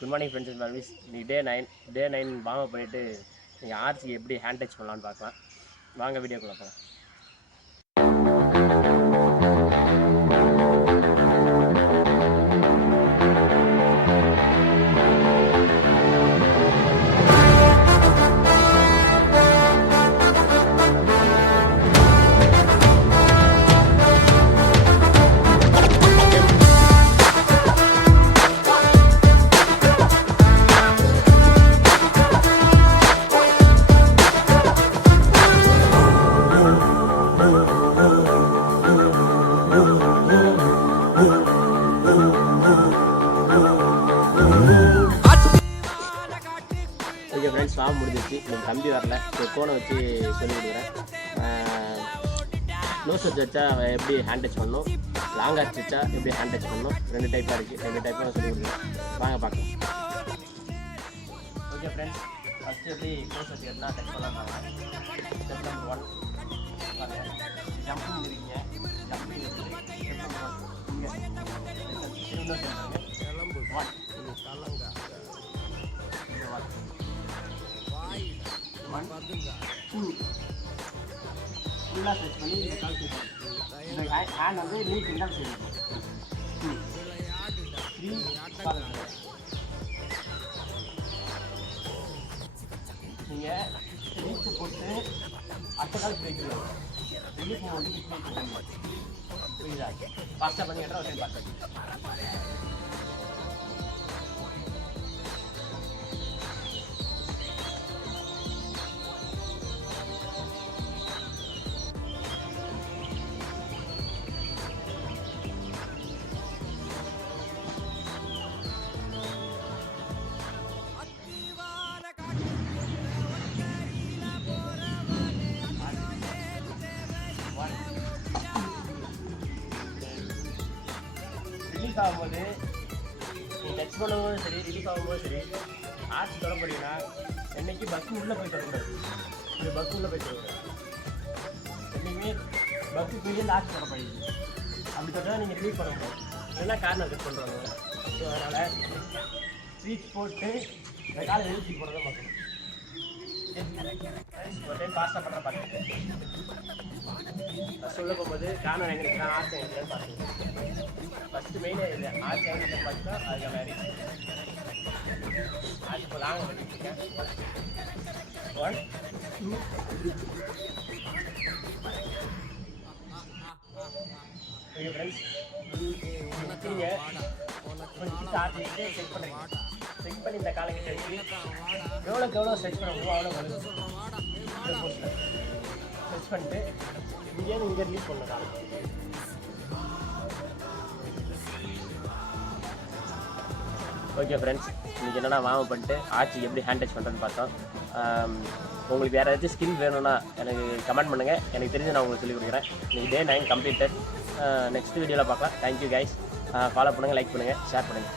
Good morning friends and families. இன்னைக்கு டே 9 warm up பண்ணிவிட்டு நீங்கள் ஆர்ச்சிக்கு எப்படி ஹேண்ட் டச் பண்ணலான்னு பார்க்கலாம். வாங்க வீடியோக்குள்ளே போகலாம். ஓகே ஃப்ரெண்ட்ஸ், வாங்க முடிஞ்சிச்சு. நீங்கள் தம்பி வரல, ஃபோனை வச்சு சொல்லி கொடுக்குறேன். க்ளோஸ் வச்சு வச்சா எப்படி ஹேண்ட் டச் பண்ணணும், லாங் ஆர்ச் வச்சா எப்படி ஹேண்ட் டச் பண்ணணும், ரெண்டு டைப்பாக இருக்குது. ரெண்டு டைப்பாக சொல்லி கொடுக்குறேன், வாங்க பார்க்கலாம். ஓகே ஃப்ரெண்ட்ஸ், ஃபஸ்ட்டு எப்படி க்ளோஸ் வச்சுக்கிறதுனா டச் பண்ணலாம். ஸ்டெப் நம்பர் 1 ஜம்பிங் இருக்கீங்க. ஜம்பிங் ஸ்டெப் நம்பர் 1 ஃபுல்லாக ஸ்ட்ரெச் பண்ணி இந்த கால் இந்த ஹேண்ட் வந்து நீ பின்னால் செய்யணும். 3 கால் நீங்கள் ரீச்சு போட்டு அடுத்த கால் பிரேக் ரிலீஃப் வந்து புரியுதா? ஃபாஸ்ட்டாக பண்ணி கேட்டால் ஒரு டைம் பார்த்து. ரிலீஃப் ஆகும்போது நீங்கள் டச் பண்ணும்போது சரி, ரிலீஃப் ஆகும்போது சரி, ஆர்ச் தொட போறீங்கன்னா என்றைக்கு பஸ்ஸு உள்ளே போய் தொடக்கூடாது. இந்த பஸ் உள்ளே போய் தொடக்கூடாது. என்றைக்குமே பஸ்ஸு போய் ஆர்ச் தொட போயிடுது. அப்படி தொட்டால் நீங்கள் ரிலீஃப் பண்ண முடியும். இல்லைன்னா கார்னர் கட் பண்ணுறாங்க. ஸோ அதனால் ஸ்வீட் போட்டு இந்த காலை எழுச்சி போடுறத பார்க்கணும். ஒரு டைம் ஃபாஸ்ட்டாக பண்ணுற பார்த்து சொல்ல போகும்போது கார்னர் எங்கே இருக்கிறான், ஆர்ச் எங்கே இருக்கிறான்னு பார்த்துக்கணும். ஃபஸ்ட்டு மெயினே இல்லை, ஆர்ச் எங்கே பார்த்தா அதுக்கு மாதிரி ஆர்ச் இப்போ லாங் பண்ணிட்டுருக்கேன். 1 2 3. ஓகே ஃப்ரெண்ட்ஸ், நீங்கள் கொஞ்சம் ஆர்ச் செக் பண்ணுறீங்க. செக் பண்ணி இந்த காலக்கிட்ட எவ்வளோக்கு எவ்வளோ ஸ்ட்ரெச் பண்ண முடியும் அவ்வளோ வலுது. இந்த போஸ்ட்டில் ஸ்ட்ரெச் பண்ணிட்டு இங்கே ரிலீஸ் பண்ணலாம். ஓகே ஃப்ரெண்ட்ஸ், இன்றைக்கி என்னென்னா வார்ம் அப் பண்ணிட்டு ஆர்ச்சிக்கு எப்படி ஹேண்ட் டச் பண்ணுறேன்னு பார்த்தோம். உங்களுக்கு வேறு ஏதாச்சும் ஸ்கில் வேணும்னா எனக்கு கமெண்ட் பண்ணுங்கள். எனக்கு தெரிஞ்சு நான் உங்களுக்கு சொல்லிக் கொடுக்குறேன். இன்றைக்கி டே 9 கம்ப்ளீட்டட். நெக்ஸ்ட் வீடியோவில் பார்க்கலாம். Thank you guys. ஃபாலோ பண்ணுங்கள், லைக் பண்ணுங்கள், ஷேர் பண்ணுங்கள்.